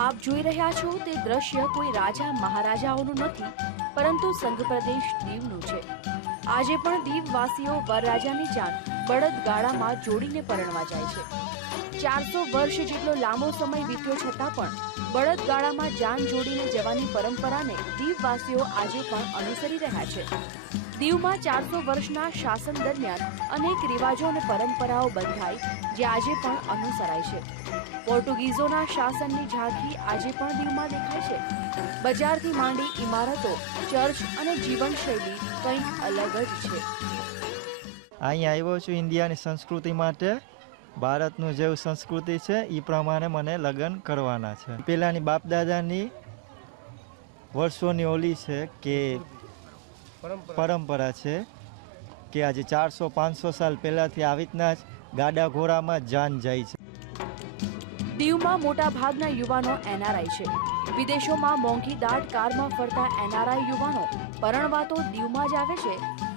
આપ જોઈ રહ્યા છો તે દ્રશ્ય કોઈ રાજા મહારાજાઓનું નથી, પરંતુ સંઘ પ્રદેશ દીવનું છે. આજે પણ દીવવાસીઓ વરરાજાની જાન બળદગાડામાં જોડીને પરણવા જાય છે. ચારસો વર્ષ જેટલો લાંબો સમય વીત્યો છતાં પણ બળદગાડામાં જાન જોડીને જવાની પરંપરાને દીવવાસીઓ આજે પણ અનુસરી રહ્યા છે. દીવમાં ચારસો વર્ષના શાસન દરમિયાન અનેક રિવાજો અને પરંપરાઓ બંધાઈ, જે આજે પણ અનુસરાય છે. પોર્ટુગીઝોના શાસનની ઝાંખી આજે પણ દીવમાં દેખાય છે. બજારથી માંડી ઇમારતો, ચર્ચ અને જીવનશૈલી કંઈક અલગ જ છે. અહીં આવ્યો છું ઇન્ડિયાની સંસ્કૃતિ માટે. ભારતનું જેવું સંસ્કૃતિ છે એ પ્રમાણે મને લગ્ન કરવાના છે. પહેલાંની બાપદાદાની વર્ષોની ઓલી છે કે પરંપરા. છે કે આજે ચારસો પાંચસો સાલ પહેલાંથી આવી રીતના જ ગાડા ઘોડામાં જાન જાય છે. દીવમાં મોટા ભાગના યુવાનો એનઆરઆઈ છે. વિદેશોમાં મોંઘી દાટ કારમાં ફરતા એનઆરઆઈ યુવાનો પરણવા તો દીવમાં જ આવે છે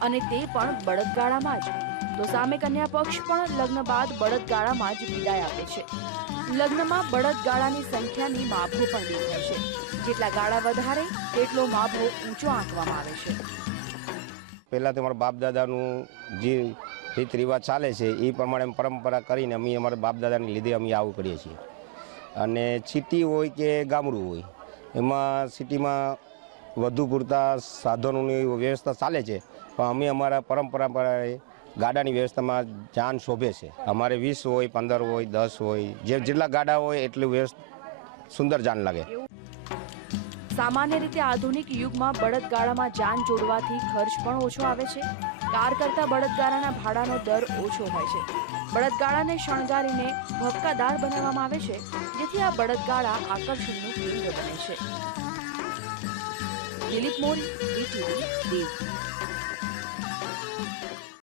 અને તે પણ બળદગાડામાં જ. તો સામે કન્યા પક્ષ પણ લગ્ન બાદ બળદગાડામાં જ વિદાય આપે છે. લગ્નમાં બળદગાડાની સંખ્યાની માભો પણ દેખાય છે. જેટલા ગાળા વધારે તેટલો માભો ઊંચો આંકવામાં આવે છે. પહેલાં તો અમારા બાપ દાદાનું જે રીત રિવાજ ચાલે છે, એ પ્રમાણે પરંપરા કરીને અમે અમારા બાપ દાદાને લીધે અમે આવું કરીએ છીએ. અને સિટી હોય કે ગામડું હોય, એમાં સિટીમાં વધુ પૂરતા સાધનોની વ્યવસ્થા ચાલે છે, પણ અમે અમારા પરંપરા ગાડાની વ્યવસ્થામાં જાન શોભે છે. અમારે વીસ હોય, પંદર હોય, દસ હોય, જે જેટલા ગાડા હોય એટલું વ્યવસ્થા સુંદર જાન લાગે. સામાન્ય રીતે આધુનિક યુગમાં બળદગાડામાં જાન જોડવાથી ખર્ચ પણ ઓછો આવે છે. કાર કરતા બળદગાડાના ભાડાનો દર ઓછો હોય છે. બળદગાડાને શણગારીને ભક્કાદાર બનાવવામાં આવે છે, જેથી આ બળદગાડા આકર્ષણનું કેન્દ્ર બને છે. દિલીપ મોરી વીટીવી દીવ.